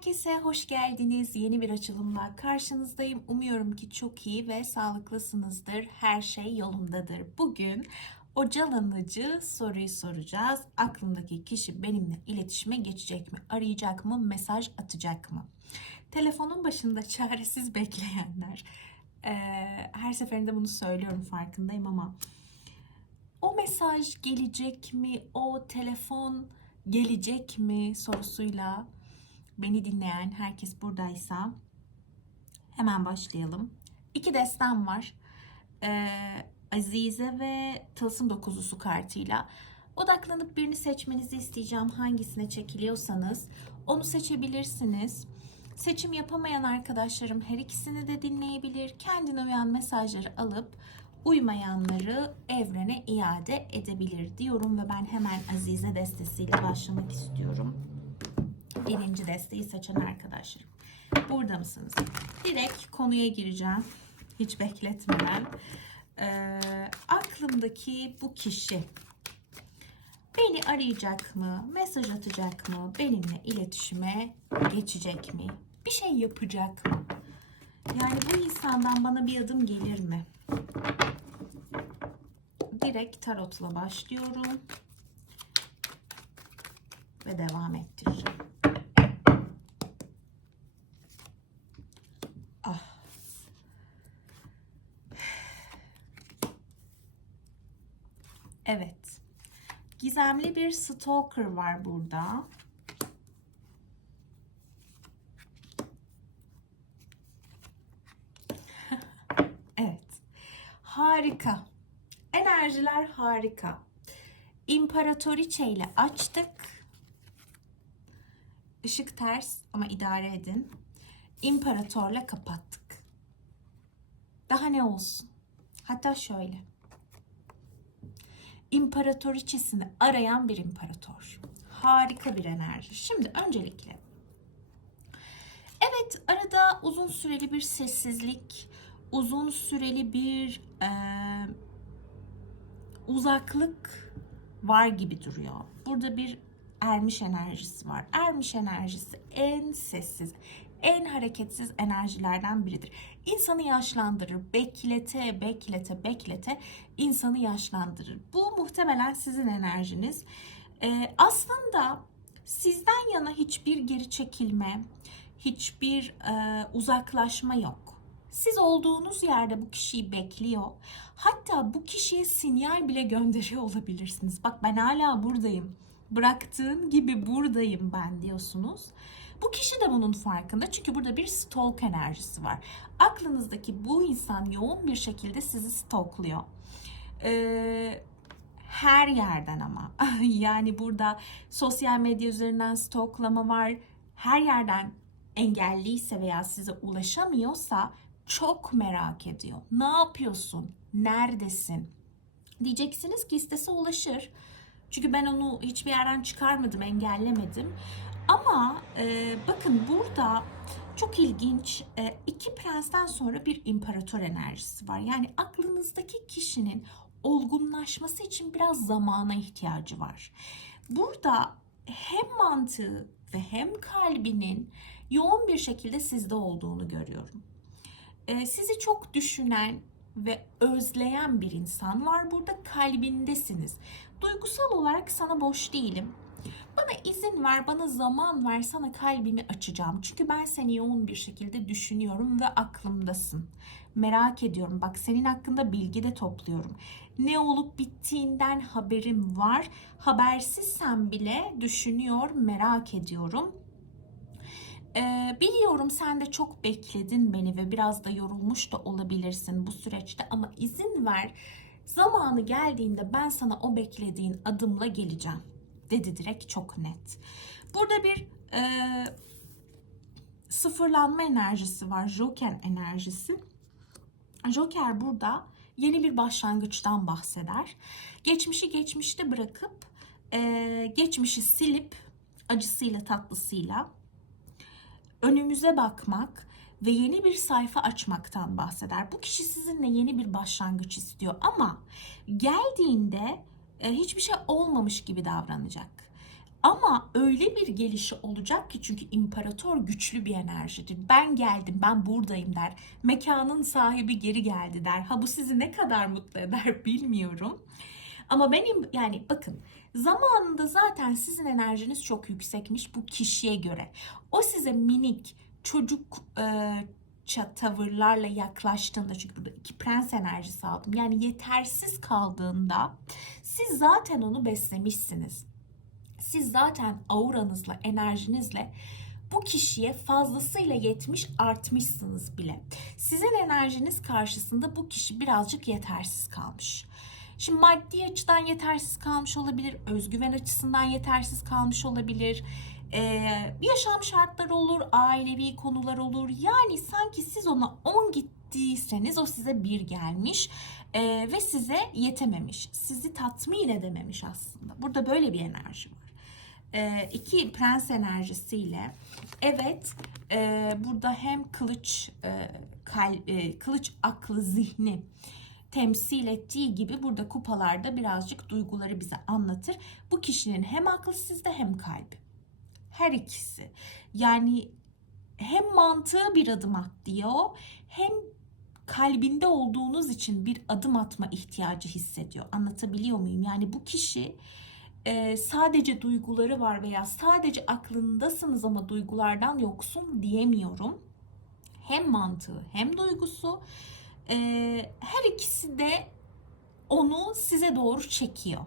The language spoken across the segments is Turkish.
Herkese hoş geldiniz. Yeni bir açılımla karşınızdayım. Umuyorum ki çok iyi ve sağlıklısınızdır. Her şey yolundadır. Bugün ocalanıcı soruyu soracağız. Aklımdaki kişi benimle iletişime geçecek mi? Arayacak mı? Mesaj atacak mı? Telefonun başında çaresiz bekleyenler. eee, her seferinde bunu söylüyorum farkındayım ama o mesaj gelecek mi? O telefon gelecek mi sorusuyla beni dinleyen herkes buradaysa hemen başlayalım. İki destem var. Ee, Azize ve Tılsım Dokuzusu kartıyla. Odaklanıp birini seçmenizi isteyeceğim. Hangisine çekiliyorsanız onu seçebilirsiniz. Seçim yapamayan arkadaşlarım her ikisini de dinleyebilir. Kendine uyan mesajları alıp uymayanları evrene iade edebilir diyorum ve ben hemen Azize destesiyle başlamak istiyorum birinci desteği seçen arkadaşlarım. Burada mısınız? Direkt konuya gireceğim. Hiç bekletmeden. Ee, aklımdaki bu kişi beni arayacak mı? Mesaj atacak mı? Benimle iletişime geçecek mi? Bir şey yapacak mı? Yani bu insandan bana bir adım gelir mi? Direkt tarotla başlıyorum ve devam ettireceğim. Ah. Evet. Gizemli bir stalker var burada. evet. Harika. Enerjiler harika. İmparatoriçe ile açtık. Işık ters ama idare edin. İmparatorla kapattık. Daha ne olsun? Hatta şöyle. İmparatoriçesini arayan bir imparator. Harika bir enerji. Şimdi öncelikle Evet, arada uzun süreli bir sessizlik, uzun süreli bir e, uzaklık var gibi duruyor. Burada bir ermiş enerjisi var. Ermiş enerjisi en sessiz, en hareketsiz enerjilerden biridir. İnsanı yaşlandırır. Beklete, beklete, beklete insanı yaşlandırır. Bu muhtemelen sizin enerjiniz. Ee, aslında sizden yana hiçbir geri çekilme, hiçbir e, uzaklaşma yok. Siz olduğunuz yerde bu kişiyi bekliyor. Hatta bu kişiye sinyal bile gönderiyor olabilirsiniz. Bak ben hala buradayım. Bıraktığın gibi buradayım ben diyorsunuz. Bu kişi de bunun farkında çünkü burada bir stalk enerjisi var. Aklınızdaki bu insan yoğun bir şekilde sizi stalkluyor. Ee, her yerden ama. yani burada sosyal medya üzerinden stalklama var. Her yerden engelliyse veya size ulaşamıyorsa çok merak ediyor. Ne yapıyorsun? Neredesin? Diyeceksiniz ki istese ulaşır. Çünkü ben onu hiçbir yerden çıkarmadım, engellemedim. Ama e, bakın burada çok ilginç e, iki prensten sonra bir imparator enerjisi var. Yani aklınızdaki kişinin olgunlaşması için biraz zamana ihtiyacı var. Burada hem mantığı ve hem kalbinin yoğun bir şekilde sizde olduğunu görüyorum. E, sizi çok düşünen ve özleyen bir insan var. Burada kalbindesiniz. Duygusal olarak sana boş değilim. Bana izin ver, bana zaman ver, sana kalbimi açacağım. Çünkü ben seni yoğun bir şekilde düşünüyorum ve aklımdasın. Merak ediyorum. Bak senin hakkında bilgi de topluyorum. Ne olup bittiğinden haberim var. Habersizsen bile düşünüyor, merak ediyorum. Ee, biliyorum sen de çok bekledin beni ve biraz da yorulmuş da olabilirsin bu süreçte ama izin ver. Zamanı geldiğinde ben sana o beklediğin adımla geleceğim dedi direkt çok net. Burada bir e, sıfırlanma enerjisi var. Joker enerjisi. Joker burada yeni bir başlangıçtan bahseder. Geçmişi geçmişte bırakıp e, geçmişi silip acısıyla tatlısıyla önümüze bakmak ve yeni bir sayfa açmaktan bahseder. Bu kişi sizinle yeni bir başlangıç istiyor ama geldiğinde e, hiçbir şey olmamış gibi davranacak. Ama öyle bir gelişi olacak ki çünkü imparator güçlü bir enerjidir. Ben geldim, ben buradayım der. Mekanın sahibi geri geldi der. Ha bu sizi ne kadar mutlu eder bilmiyorum. Ama benim yani bakın zamanında zaten sizin enerjiniz çok yüksekmiş bu kişiye göre. O size minik çocuk e, ça- tavırlarla yaklaştığında çünkü burada iki prens enerjisi aldım. Yani yetersiz kaldığında siz zaten onu beslemişsiniz. Siz zaten auranızla, enerjinizle bu kişiye fazlasıyla yetmiş artmışsınız bile. Sizin enerjiniz karşısında bu kişi birazcık yetersiz kalmış. Şimdi maddi açıdan yetersiz kalmış olabilir, özgüven açısından yetersiz kalmış olabilir. Ee, yaşam şartları olur, ailevi konular olur. Yani sanki siz ona 10 gittiyseniz o size bir gelmiş ee, ve size yetememiş. Sizi tatmin edememiş aslında. Burada böyle bir enerji var. Ee, iki prens enerjisiyle evet e, burada hem kılıç e, kal, e, kılıç aklı zihni temsil ettiği gibi burada kupalarda birazcık duyguları bize anlatır. Bu kişinin hem aklı sizde hem kalbi. Her ikisi. Yani hem mantığı bir adım at diyor hem kalbinde olduğunuz için bir adım atma ihtiyacı hissediyor. Anlatabiliyor muyum? Yani bu kişi e, sadece duyguları var veya sadece aklındasınız ama duygulardan yoksun diyemiyorum. Hem mantığı hem duygusu e, her ikisi de onu size doğru çekiyor.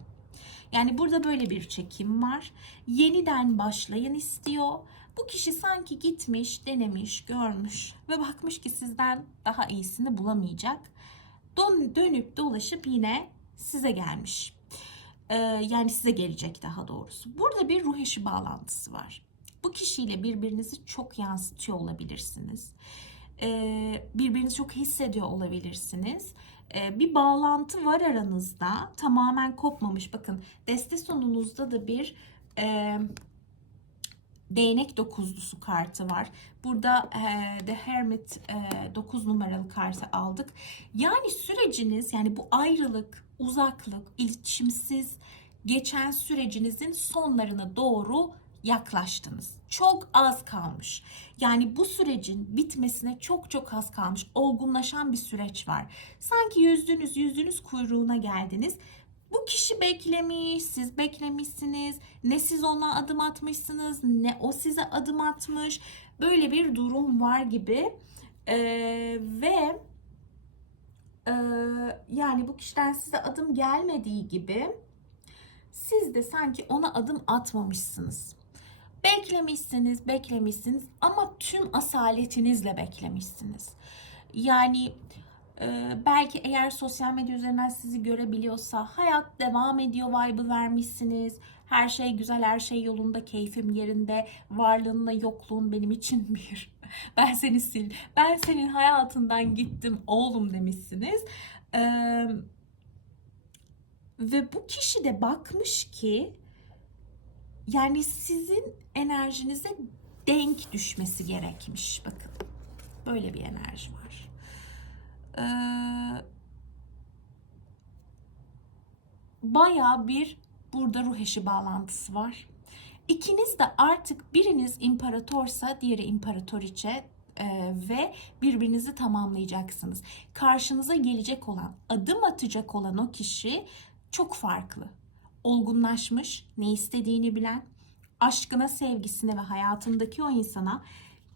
Yani burada böyle bir çekim var. Yeniden başlayın istiyor. Bu kişi sanki gitmiş, denemiş, görmüş ve bakmış ki sizden daha iyisini bulamayacak. Dön, dönüp dolaşıp yine size gelmiş. Ee, yani size gelecek daha doğrusu. Burada bir ruh eşi bağlantısı var. Bu kişiyle birbirinizi çok yansıtıyor olabilirsiniz. Ee, birbirinizi çok hissediyor olabilirsiniz. Ee, bir bağlantı var aranızda. Tamamen kopmamış. Bakın deste sonunuzda da bir e, değnek dokuzlusu kartı var. Burada e, The Hermit e, 9 numaralı kartı aldık. Yani süreciniz yani bu ayrılık, uzaklık, iletişimsiz geçen sürecinizin sonlarına doğru yaklaştınız. Çok az kalmış. Yani bu sürecin bitmesine çok çok az kalmış. Olgunlaşan bir süreç var. Sanki yüzdünüz yüzdünüz kuyruğuna geldiniz. Bu kişi beklemiş, siz beklemişsiniz. Ne siz ona adım atmışsınız, ne o size adım atmış. Böyle bir durum var gibi. Ee, ve e, yani bu kişiden size adım gelmediği gibi siz de sanki ona adım atmamışsınız. Beklemişsiniz, beklemişsiniz ama tüm asaletinizle beklemişsiniz. Yani e, belki eğer sosyal medya üzerinden sizi görebiliyorsa hayat devam ediyor vibe'ı vermişsiniz. Her şey güzel, her şey yolunda, keyfim yerinde, varlığınla yokluğun benim için bir. Ben seni sil, ben senin hayatından gittim oğlum demişsiniz. Ee, ve bu kişi de bakmış ki yani sizin enerjinize denk düşmesi gerekmiş. Bakın böyle bir enerji var. Ee, bayağı bir burada ruh eşi bağlantısı var. İkiniz de artık biriniz imparatorsa diğeri imparatoriçe e, ve birbirinizi tamamlayacaksınız. Karşınıza gelecek olan, adım atacak olan o kişi çok farklı. Olgunlaşmış, ne istediğini bilen, aşkına, sevgisine ve hayatındaki o insana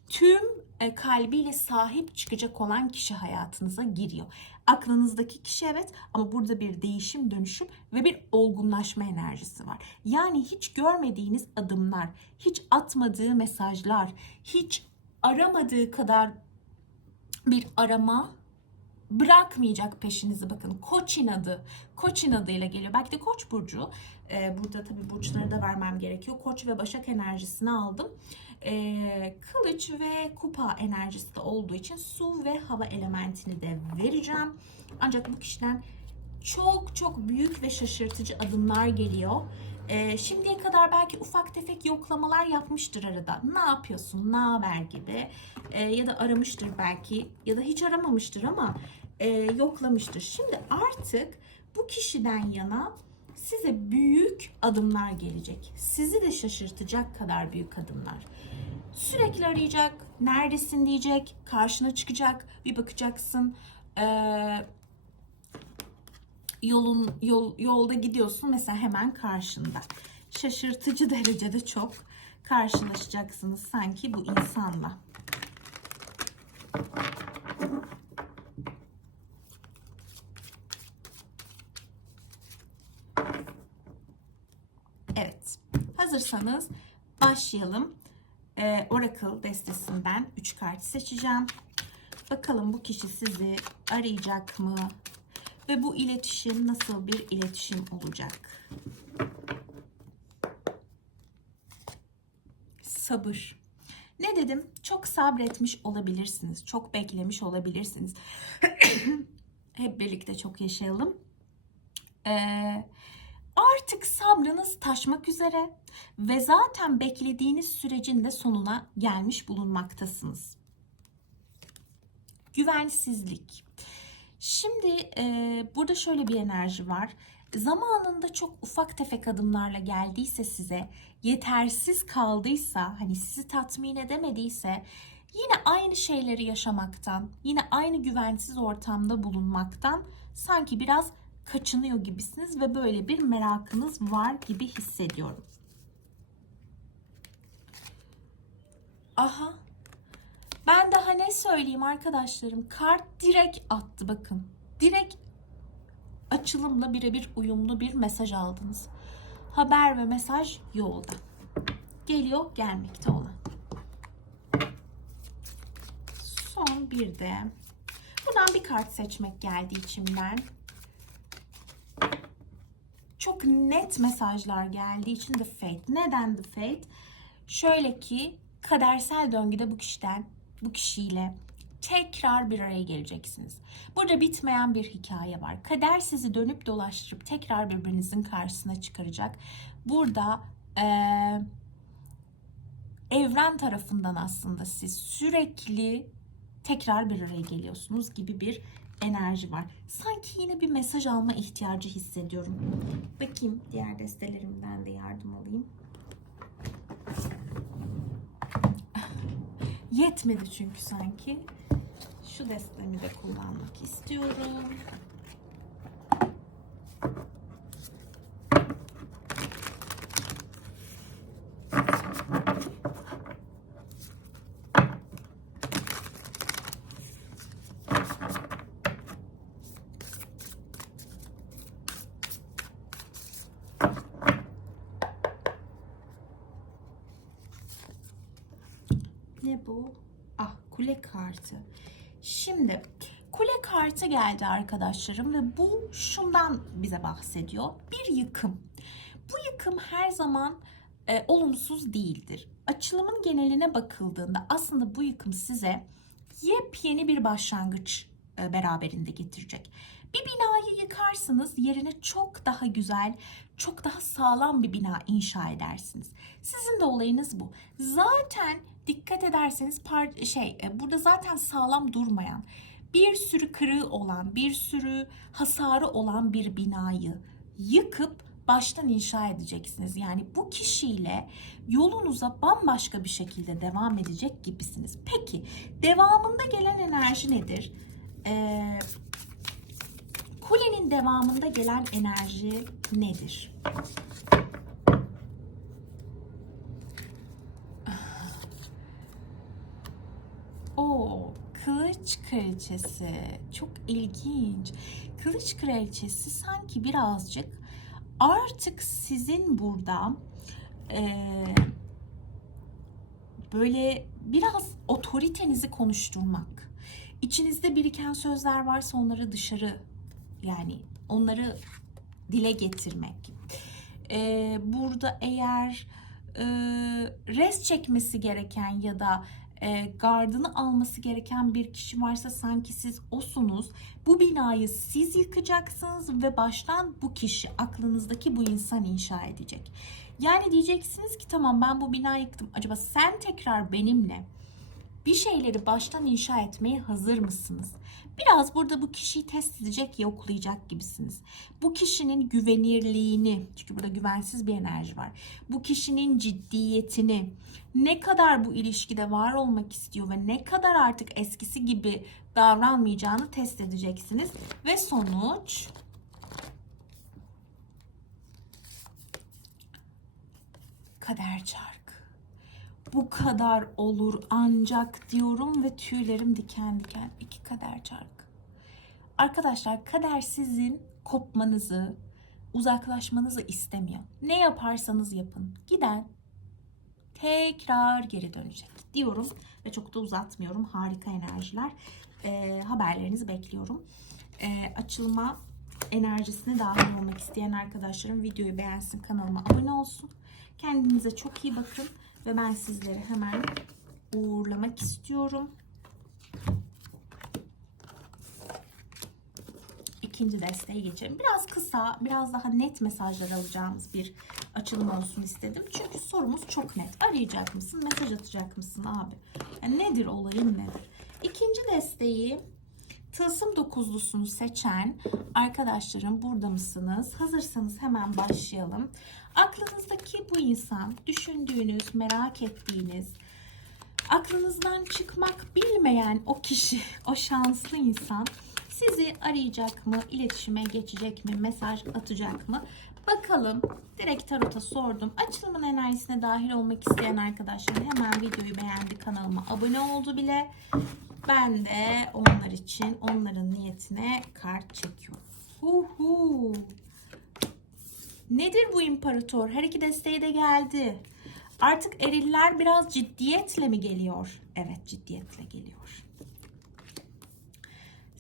tüm e, kalbiyle sahip çıkacak olan kişi hayatınıza giriyor. Aklınızdaki kişi evet ama burada bir değişim, dönüşüm ve bir olgunlaşma enerjisi var. Yani hiç görmediğiniz adımlar, hiç atmadığı mesajlar, hiç aramadığı kadar bir arama bırakmayacak peşinizi bakın. Koç inadı. Koç inadıyla geliyor. Belki de Koç burcu. Ee, burada tabii burçları da vermem gerekiyor. Koç ve Başak enerjisini aldım. Ee, kılıç ve kupa enerjisi de olduğu için su ve hava elementini de vereceğim. Ancak bu kişiden çok çok büyük ve şaşırtıcı adımlar geliyor. Ee, şimdiye kadar belki ufak tefek yoklamalar yapmıştır arada. Ne yapıyorsun, ne haber gibi. Ee, ya da aramıştır belki ya da hiç aramamıştır ama e, yoklamıştır. Şimdi artık bu kişiden yana size büyük adımlar gelecek. Sizi de şaşırtacak kadar büyük adımlar. Sürekli arayacak, neredesin diyecek, karşına çıkacak, bir bakacaksın. Ee, yolun yol yolda gidiyorsun mesela hemen karşında. Şaşırtıcı derecede çok karşılaşacaksınız sanki bu insanla. Evet. Hazırsanız başlayalım. Ee, Oracle destesinden 3 kart seçeceğim. Bakalım bu kişi sizi arayacak mı? Ve bu iletişim nasıl bir iletişim olacak? Sabır. Ne dedim? Çok sabretmiş olabilirsiniz. Çok beklemiş olabilirsiniz. Hep birlikte çok yaşayalım. Ee, artık sabrınız taşmak üzere ve zaten beklediğiniz sürecin de sonuna gelmiş bulunmaktasınız. Güvensizlik. Şimdi e, burada şöyle bir enerji var. Zamanında çok ufak tefek adımlarla geldiyse size, yetersiz kaldıysa, hani sizi tatmin edemediyse, yine aynı şeyleri yaşamaktan, yine aynı güvensiz ortamda bulunmaktan sanki biraz kaçınıyor gibisiniz ve böyle bir merakınız var gibi hissediyorum. Aha. Ben daha ne söyleyeyim arkadaşlarım? Kart direkt attı bakın. Direkt açılımla birebir uyumlu bir mesaj aldınız. Haber ve mesaj yolda. Geliyor gelmekte olan. Son bir de buradan bir kart seçmek geldi içimden çok net mesajlar geldiği için The Fate. Neden The Fate? Şöyle ki kadersel döngüde bu kişiden, bu kişiyle tekrar bir araya geleceksiniz. Burada bitmeyen bir hikaye var. Kader sizi dönüp dolaştırıp tekrar birbirinizin karşısına çıkaracak. Burada eee, evren tarafından aslında siz sürekli tekrar bir araya geliyorsunuz gibi bir enerji var. Sanki yine bir mesaj alma ihtiyacı hissediyorum. Bakayım diğer destelerimden de yardım alayım. Yetmedi çünkü sanki. Şu destemi de kullanmak istiyorum. Ne bu? Ah kule kartı. Şimdi kule kartı geldi arkadaşlarım ve bu şundan bize bahsediyor. Bir yıkım. Bu yıkım her zaman e, olumsuz değildir. Açılımın geneline bakıldığında aslında bu yıkım size yepyeni bir başlangıç e, beraberinde getirecek. Bir binayı yıkarsınız, yerine çok daha güzel, çok daha sağlam bir bina inşa edersiniz. Sizin de olayınız bu. Zaten dikkat ederseniz par- şey e, burada zaten sağlam durmayan, bir sürü kırığı olan, bir sürü hasarı olan bir binayı yıkıp baştan inşa edeceksiniz. Yani bu kişiyle yolunuza bambaşka bir şekilde devam edecek gibisiniz. Peki devamında gelen enerji nedir? Ee, kulenin devamında gelen enerji nedir? O kılıç kraliçesi çok ilginç. Kılıç kraliçesi sanki birazcık artık sizin burada eee, böyle biraz otoritenizi konuşturmak. İçinizde biriken sözler varsa onları dışarı yani onları dile getirmek. Eee, burada eğer eee res çekmesi gereken ya da e, gardını alması gereken bir kişi varsa sanki siz osunuz. Bu binayı siz yıkacaksınız ve baştan bu kişi aklınızdaki bu insan inşa edecek. Yani diyeceksiniz ki tamam ben bu binayı yıktım. Acaba sen tekrar benimle bir şeyleri baştan inşa etmeye hazır mısınız? Biraz burada bu kişiyi test edecek, yoklayacak gibisiniz. Bu kişinin güvenirliğini, çünkü burada güvensiz bir enerji var. Bu kişinin ciddiyetini, ne kadar bu ilişkide var olmak istiyor ve ne kadar artık eskisi gibi davranmayacağını test edeceksiniz. Ve sonuç kader çarkı. Bu kadar olur ancak diyorum ve tüylerim diken diken. İki kader çarkı. Arkadaşlar kader sizin kopmanızı, uzaklaşmanızı istemiyor. Ne yaparsanız yapın. Giden tekrar geri dönecek diyorum ve çok da uzatmıyorum. Harika enerjiler. Ee, haberlerinizi bekliyorum. Ee, açılıma enerjisine dahil olmak isteyen arkadaşlarım videoyu beğensin, kanalıma abone olsun. Kendinize çok iyi bakın ve ben sizleri hemen uğurlamak istiyorum. ikinci desteğe geçelim. Biraz kısa, biraz daha net mesajlar alacağımız bir açılım olsun istedim. Çünkü sorumuz çok net. Arayacak mısın, mesaj atacak mısın abi? Yani nedir olayın nedir? İkinci desteği Tılsım dokuzlusunu seçen arkadaşlarım burada mısınız? Hazırsanız hemen başlayalım. Aklınızdaki bu insan, düşündüğünüz, merak ettiğiniz, aklınızdan çıkmak bilmeyen o kişi, o şanslı insan sizi arayacak mı, iletişime geçecek mi, mesaj atacak mı? Bakalım. Direkt tarota sordum. Açılımın enerjisine dahil olmak isteyen arkadaşlar hemen videoyu beğendi, kanalıma abone oldu bile. Ben de onlar için, onların niyetine kart çekiyorum. Hu hu. Nedir bu imparator? Her iki desteği de geldi. Artık eriller biraz ciddiyetle mi geliyor? Evet, ciddiyetle geliyor.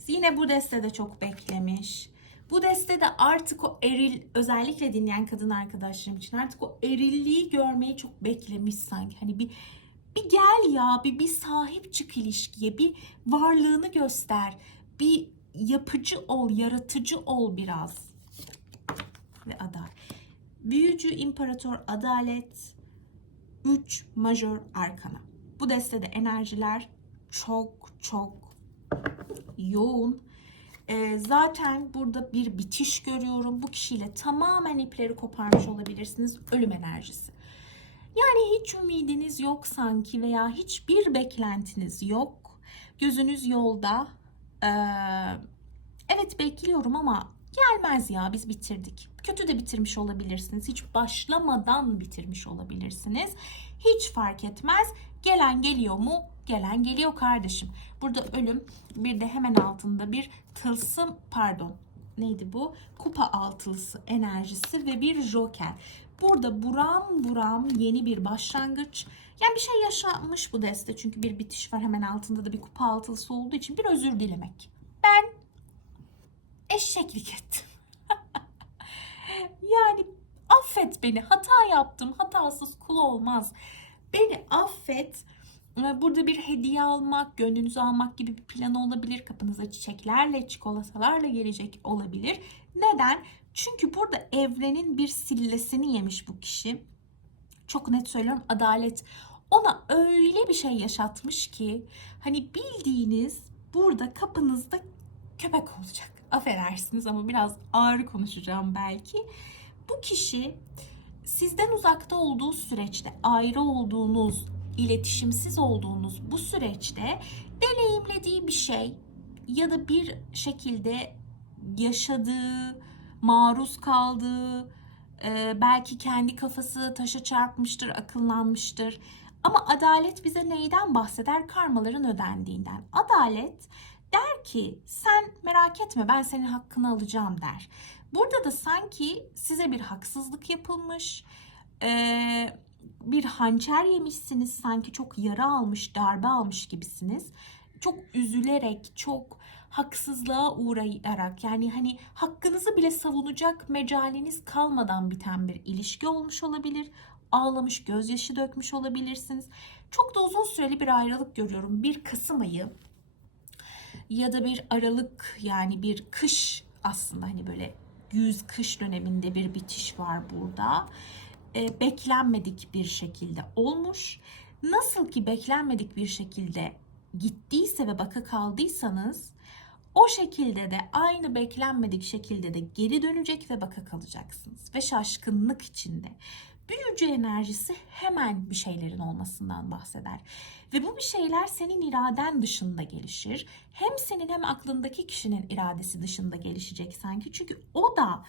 Yine bu destede çok beklemiş. Bu destede artık o eril, özellikle dinleyen kadın arkadaşlarım için artık o erilliği görmeyi çok beklemiş sanki. Hani bir bir gel ya, bir bir sahip çık ilişkiye, bir varlığını göster, bir yapıcı ol, yaratıcı ol biraz. Ve aday. Büyücü, imparator, adalet, 3 majör arkana. Bu destede enerjiler çok çok yoğun. Ee, zaten burada bir bitiş görüyorum. Bu kişiyle tamamen ipleri koparmış olabilirsiniz. Ölüm enerjisi. Yani hiç ümidiniz yok sanki veya hiçbir beklentiniz yok. Gözünüz yolda. Ee, evet bekliyorum ama gelmez ya biz bitirdik. Kötü de bitirmiş olabilirsiniz. Hiç başlamadan bitirmiş olabilirsiniz. Hiç fark etmez. Gelen geliyor mu? Gelen geliyor kardeşim. Burada ölüm bir de hemen altında bir tılsım pardon neydi bu? Kupa altılısı enerjisi ve bir joker. Burada buram buram yeni bir başlangıç. Yani bir şey yaşanmış bu deste çünkü bir bitiş var hemen altında da bir kupa altılısı olduğu için bir özür dilemek. Ben eşeklik ettim. Yani affet beni hata yaptım hatasız kul olmaz. Beni affet. Burada bir hediye almak, gönlünüzü almak gibi bir plan olabilir. Kapınıza çiçeklerle, çikolatalarla gelecek olabilir. Neden? Çünkü burada evrenin bir sillesini yemiş bu kişi. Çok net söylüyorum adalet ona öyle bir şey yaşatmış ki hani bildiğiniz burada kapınızda köpek olacak. Affedersiniz ama biraz ağır konuşacağım belki. Bu kişi sizden uzakta olduğu süreçte ayrı olduğunuz, iletişimsiz olduğunuz bu süreçte deneyimlediği bir şey ya da bir şekilde yaşadığı, maruz kaldığı, e, belki kendi kafası taşa çarpmıştır, akıllanmıştır. Ama adalet bize neyden bahseder? Karmaların ödendiğinden. Adalet der ki sen merak etme ben senin hakkını alacağım der. Burada da sanki size bir haksızlık yapılmış, bir hançer yemişsiniz sanki çok yara almış, darbe almış gibisiniz. Çok üzülerek, çok haksızlığa uğrayarak yani hani hakkınızı bile savunacak mecaliniz kalmadan biten bir ilişki olmuş olabilir. Ağlamış, gözyaşı dökmüş olabilirsiniz. Çok da uzun süreli bir ayrılık görüyorum. Bir Kasım ayı ya da bir Aralık yani bir kış aslında hani böyle yüz kış döneminde bir bitiş var burada. E, beklenmedik bir şekilde olmuş. Nasıl ki beklenmedik bir şekilde gittiyse ve baka kaldıysanız o şekilde de aynı beklenmedik şekilde de geri dönecek ve baka kalacaksınız. Ve şaşkınlık içinde. Büyücü enerjisi hemen bir şeylerin olmasından bahseder. Ve bu bir şeyler senin iraden dışında gelişir. Hem senin hem aklındaki kişinin iradesi dışında gelişecek sanki. Çünkü o da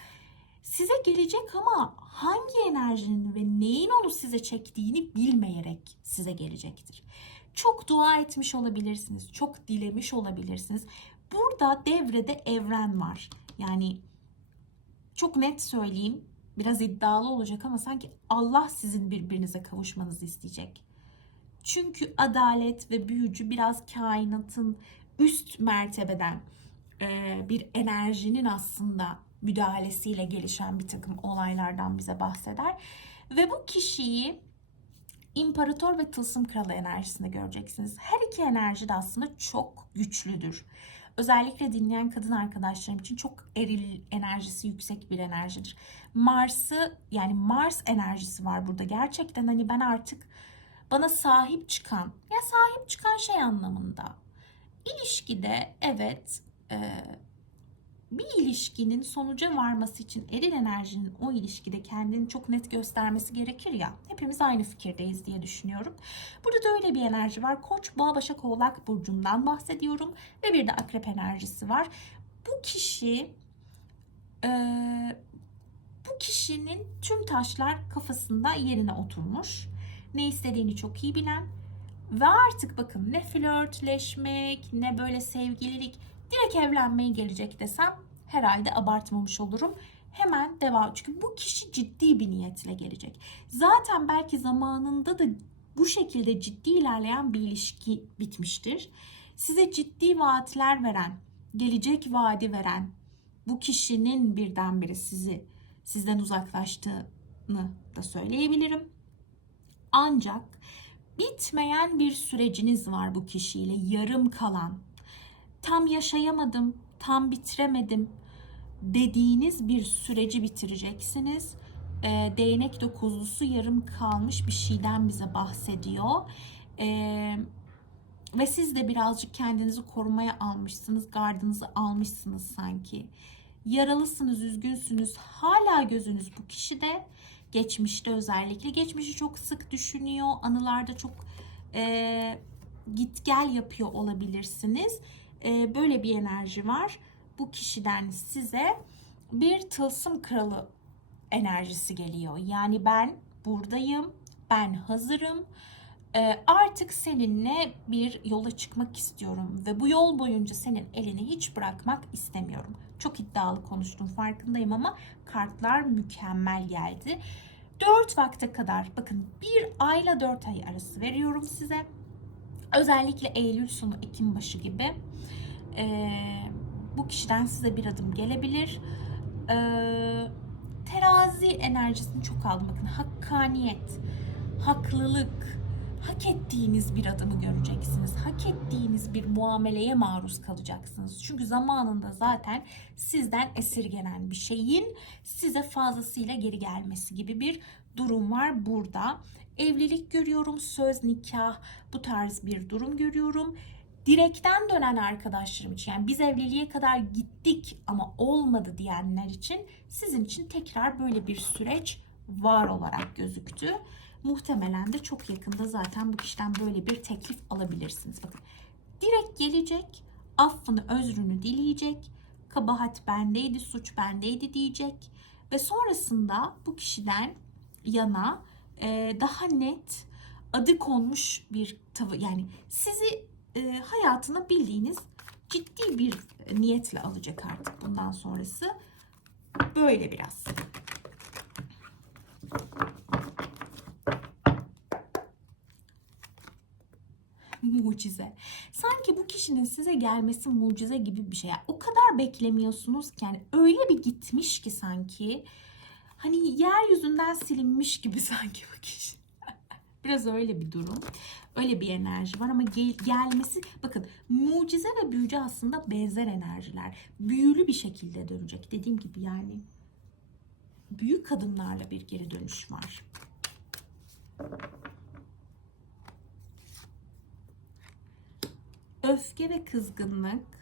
size gelecek ama hangi enerjinin ve neyin onu size çektiğini bilmeyerek size gelecektir. Çok dua etmiş olabilirsiniz, çok dilemiş olabilirsiniz. Burada devrede evren var. Yani çok net söyleyeyim, biraz iddialı olacak ama sanki Allah sizin birbirinize kavuşmanızı isteyecek. Çünkü adalet ve büyücü biraz kainatın üst mertebeden e, bir enerjinin aslında müdahalesiyle gelişen bir takım olaylardan bize bahseder. Ve bu kişiyi imparator ve tılsım kralı enerjisinde göreceksiniz. Her iki enerji de aslında çok güçlüdür. Özellikle dinleyen kadın arkadaşlarım için çok eril enerjisi yüksek bir enerjidir. Mars'ı yani Mars enerjisi var burada. Gerçekten hani ben artık bana sahip çıkan ya sahip çıkan şey anlamında. İlişkide evet e, bir ilişkinin sonuca varması için eril enerjinin o ilişkide kendini çok net göstermesi gerekir ya. Hepimiz aynı fikirdeyiz diye düşünüyorum. Burada da öyle bir enerji var. Koç, Boğa, Başak, Oğlak burcundan bahsediyorum ve bir de Akrep enerjisi var. Bu kişi e, bu kişinin tüm taşlar kafasında yerine oturmuş. Ne istediğini çok iyi bilen ve artık bakın ne flörtleşmek ne böyle sevgililik direkt evlenmeye gelecek desem herhalde abartmamış olurum. Hemen devam. Çünkü bu kişi ciddi bir niyetle gelecek. Zaten belki zamanında da bu şekilde ciddi ilerleyen bir ilişki bitmiştir. Size ciddi vaatler veren, gelecek vaadi veren bu kişinin birdenbire sizi sizden uzaklaştığını da söyleyebilirim. Ancak bitmeyen bir süreciniz var bu kişiyle yarım kalan tam yaşayamadım, tam bitiremedim dediğiniz bir süreci bitireceksiniz. E, değnek dokuzlusu yarım kalmış bir şeyden bize bahsediyor. E, ve siz de birazcık kendinizi korumaya almışsınız, gardınızı almışsınız sanki. Yaralısınız, üzgünsünüz. Hala gözünüz bu kişide. Geçmişte özellikle. Geçmişi çok sık düşünüyor. Anılarda çok e, git gel yapıyor olabilirsiniz e, böyle bir enerji var. Bu kişiden size bir tılsım kralı enerjisi geliyor. Yani ben buradayım, ben hazırım. E, artık seninle bir yola çıkmak istiyorum ve bu yol boyunca senin elini hiç bırakmak istemiyorum. Çok iddialı konuştum farkındayım ama kartlar mükemmel geldi. 4 vakte kadar bakın bir ayla 4 ay arası veriyorum size. Özellikle Eylül sonu Ekim başı gibi e, bu kişiden size bir adım gelebilir. E, terazi enerjisini çok aldım. Bakın hakkaniyet, haklılık, hak ettiğiniz bir adımı göreceksiniz. Hak ettiğiniz bir muameleye maruz kalacaksınız. Çünkü zamanında zaten sizden esirgenen bir şeyin size fazlasıyla geri gelmesi gibi bir durum var burada. Evlilik görüyorum, söz, nikah bu tarz bir durum görüyorum direkten dönen arkadaşlarım için yani biz evliliğe kadar gittik ama olmadı diyenler için sizin için tekrar böyle bir süreç var olarak gözüktü. Muhtemelen de çok yakında zaten bu kişiden böyle bir teklif alabilirsiniz. Bakın direkt gelecek, affını, özrünü dileyecek, kabahat bendeydi, suç bendeydi diyecek ve sonrasında bu kişiden yana e, daha net adı konmuş bir tavır yani sizi e, hayatına bildiğiniz ciddi bir niyetle alacak artık bundan sonrası. Böyle biraz. mucize. Sanki bu kişinin size gelmesi mucize gibi bir şey. O kadar beklemiyorsunuz ki yani öyle bir gitmiş ki sanki hani yeryüzünden silinmiş gibi sanki bu kişi. Biraz öyle bir durum. Öyle bir enerji var ama gel, gelmesi bakın mucize ve büyücü aslında benzer enerjiler. Büyülü bir şekilde dönecek. Dediğim gibi yani büyük kadınlarla bir geri dönüş var. Öfke ve kızgınlık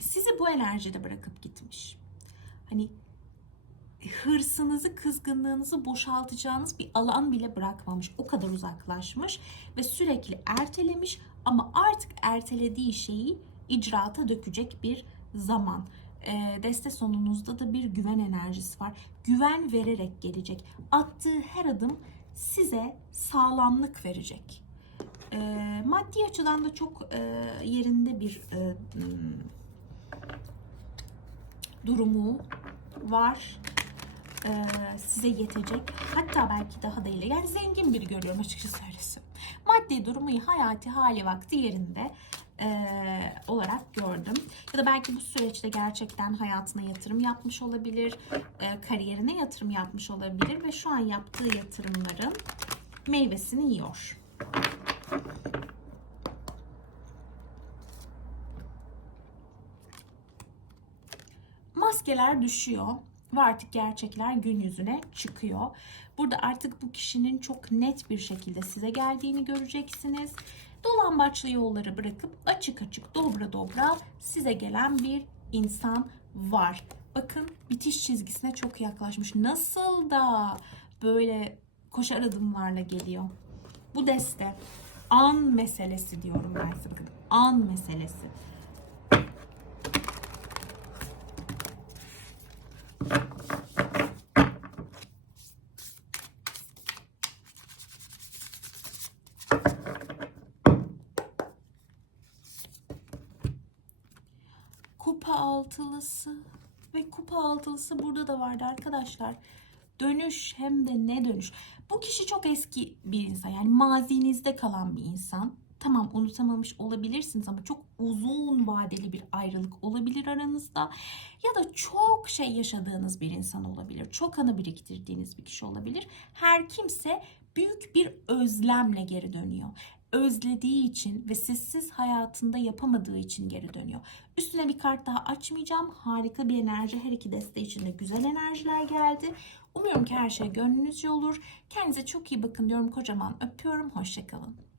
Sizi bu enerjide bırakıp gitmiş. Hani hırsınızı, kızgınlığınızı boşaltacağınız bir alan bile bırakmamış. O kadar uzaklaşmış ve sürekli ertelemiş ama artık ertelediği şeyi icraata dökecek bir zaman. Ee, deste sonunuzda da bir güven enerjisi var. Güven vererek gelecek. Attığı her adım size sağlamlık verecek. Ee, maddi açıdan da çok e, yerinde bir e, hmm, durumu var e, size yetecek. Hatta belki daha da ileri. Yani zengin biri görüyorum açıkçası öylesi. Maddi durumu iyi, hayati hali vakti yerinde e, olarak gördüm. Ya da belki bu süreçte gerçekten hayatına yatırım yapmış olabilir, e, kariyerine yatırım yapmış olabilir ve şu an yaptığı yatırımların meyvesini yiyor. maskeler düşüyor ve artık gerçekler gün yüzüne çıkıyor. Burada artık bu kişinin çok net bir şekilde size geldiğini göreceksiniz. Dolambaçlı yolları bırakıp açık açık dobra dobra size gelen bir insan var. Bakın bitiş çizgisine çok yaklaşmış. Nasıl da böyle koşar adımlarla geliyor. Bu deste an meselesi diyorum ben size. Bakın an meselesi. kupa altılısı ve kupa altılısı burada da vardı arkadaşlar. Dönüş hem de ne dönüş. Bu kişi çok eski bir insan yani mazinizde kalan bir insan. Tamam unutamamış olabilirsiniz ama çok uzun vadeli bir ayrılık olabilir aranızda. Ya da çok şey yaşadığınız bir insan olabilir. Çok anı biriktirdiğiniz bir kişi olabilir. Her kimse büyük bir özlemle geri dönüyor özlediği için ve sizsiz hayatında yapamadığı için geri dönüyor. Üstüne bir kart daha açmayacağım. Harika bir enerji. Her iki deste için de güzel enerjiler geldi. Umuyorum ki her şey gönlünüzce olur. Kendinize çok iyi bakın diyorum. Kocaman öpüyorum. Hoşçakalın.